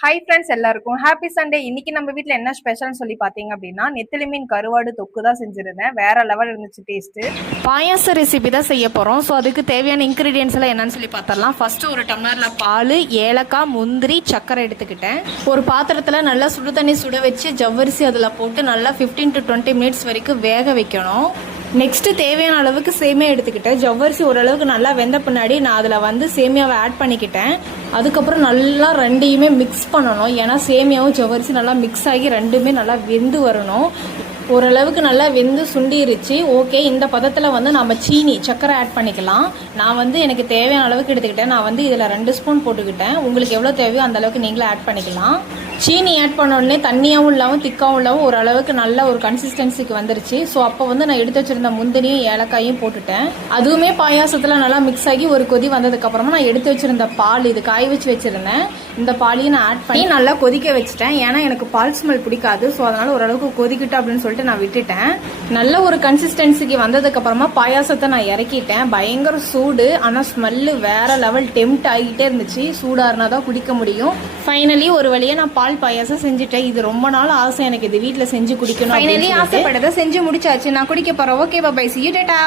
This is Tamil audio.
ஹாய் ஃப்ரெண்ட்ஸ், எல்லாருக்கும் ஹாப்பி சண்டே. இன்னைக்கு நம்ம வீட்ல என்ன ஸ்பெஷல்னு சொல்லி பாத்தீங்க அப்படின்னா, நெத்திலி மீன் கருவாடு தொக்கு தான் செஞ்சிருந்தேன். வேற லெவல் இருந்துச்சு டேஸ்ட். பாயாச ரெசிபி தான் செய்ய போகிறோம். ஸோ அதுக்கு தேவையான இன்க்ரீடியன்ஸ் எல்லாம் என்னன்னு சொல்லி பார்த்தரலாம். ஃபர்ஸ்ட் ஒரு டம்ளரில் பால், ஏலக்காய், முந்திரி, சர்க்கரை எடுத்துக்கிட்டேன். ஒரு பாத்திரத்தில் நல்லா சுடு தண்ணி சுட வச்சு ஜவ்வரிசி அதில் போட்டு நல்லா 15 to 20 மினிட்ஸ் வரைக்கும் வேக வைக்கணும். நெக்ஸ்ட்டு தேவையான அளவுக்கு சேமியா எடுத்துக்கிட்டேன். ஜவ்வரிசி ஓரளவுக்கு நல்லா வெந்த பின்னாடி நான் அதில் வந்து சேமியாவை ஆட் பண்ணிக்கிட்டேன். அதுக்கப்புறம் நல்லா ரெண்டையுமே மிக்ஸ் பண்ணணும். ஏன்னா சேமியாவும் ஜவ்வரிசி நல்லா மிக்ஸ் ஆகி ரெண்டுமே நல்லா வெந்து வரணும். ஓரளவுக்கு நல்லா வெந்து சுண்டிருச்சு. ஓகே, இந்த பதத்தில் வந்து நம்ம சர்க்கரை ஆட் பண்ணிக்கலாம். நான் வந்து எனக்கு தேவையான அளவுக்கு எடுத்துக்கிட்டேன். நான் வந்து இதில் 2 ஸ்பூன் போட்டுக்கிட்டேன். உங்களுக்கு எவ்வளோ தேவையோ அந்த அளவுக்கு நீங்களே ஆட் பண்ணிக்கலாம். சீனி ஆட் பண்ண உடனே தண்ணியாகவும் இல்லாமல் திக்காகவும் இல்லாமல் ஓரளவுக்கு நல்ல ஒரு கன்சிஸ்டன்சிக்கு வந்துருச்சு. ஸோ அப்போ வந்து நான் எடுத்து வச்சிருந்த முந்திரியும் ஏலக்காயும் போட்டுட்டேன். அதுவுமே பாயாசத்தில் நல்லா மிக்ஸ் ஆகி ஒரு கொதி வந்ததுக்கப்புறமா நான் எடுத்து வச்சிருந்த பால், இது காய வச்சு வச்சிருந்தேன், இந்த பாலையும் நான் ஆட் பண்ணி நல்லா கொதிக்க வச்சுட்டேன். ஏன்னா எனக்கு பால் ஸ்மெல் பிடிக்காது. ஸோ அதனால ஓரளவுக்கு கொதிக்கிட்டு அப்படின்னு சொல்லிட்டு நான் விட்டுட்டேன். நல்ல ஒரு கன்சிஸ்டன்சிக்கு வந்ததுக்கு அப்புறமா பாயாசத்தை நான் இறக்கிட்டேன். பயங்கர சூடு, ஆனால் ஸ்மெல்லு வேற லெவல். டெம்ட் ஆகிட்டே இருந்துச்சு. சூடாக இருந்தால் தான் குடிக்க முடியும். ஃபைனலி ஒரு வழியாக நான் பால் பாயாசம் செஞ்சுட்டேன். இது ரொம்ப நாள் ஆசை எனக்கு, இது வீட்டில் செஞ்சு குடிக்கணும். ஃபைனலி ஆசைப்பட்டதை செஞ்சு முடிச்சாச்சு. நான் குடிக்க போறேன். Okay, bye, see you, Tata.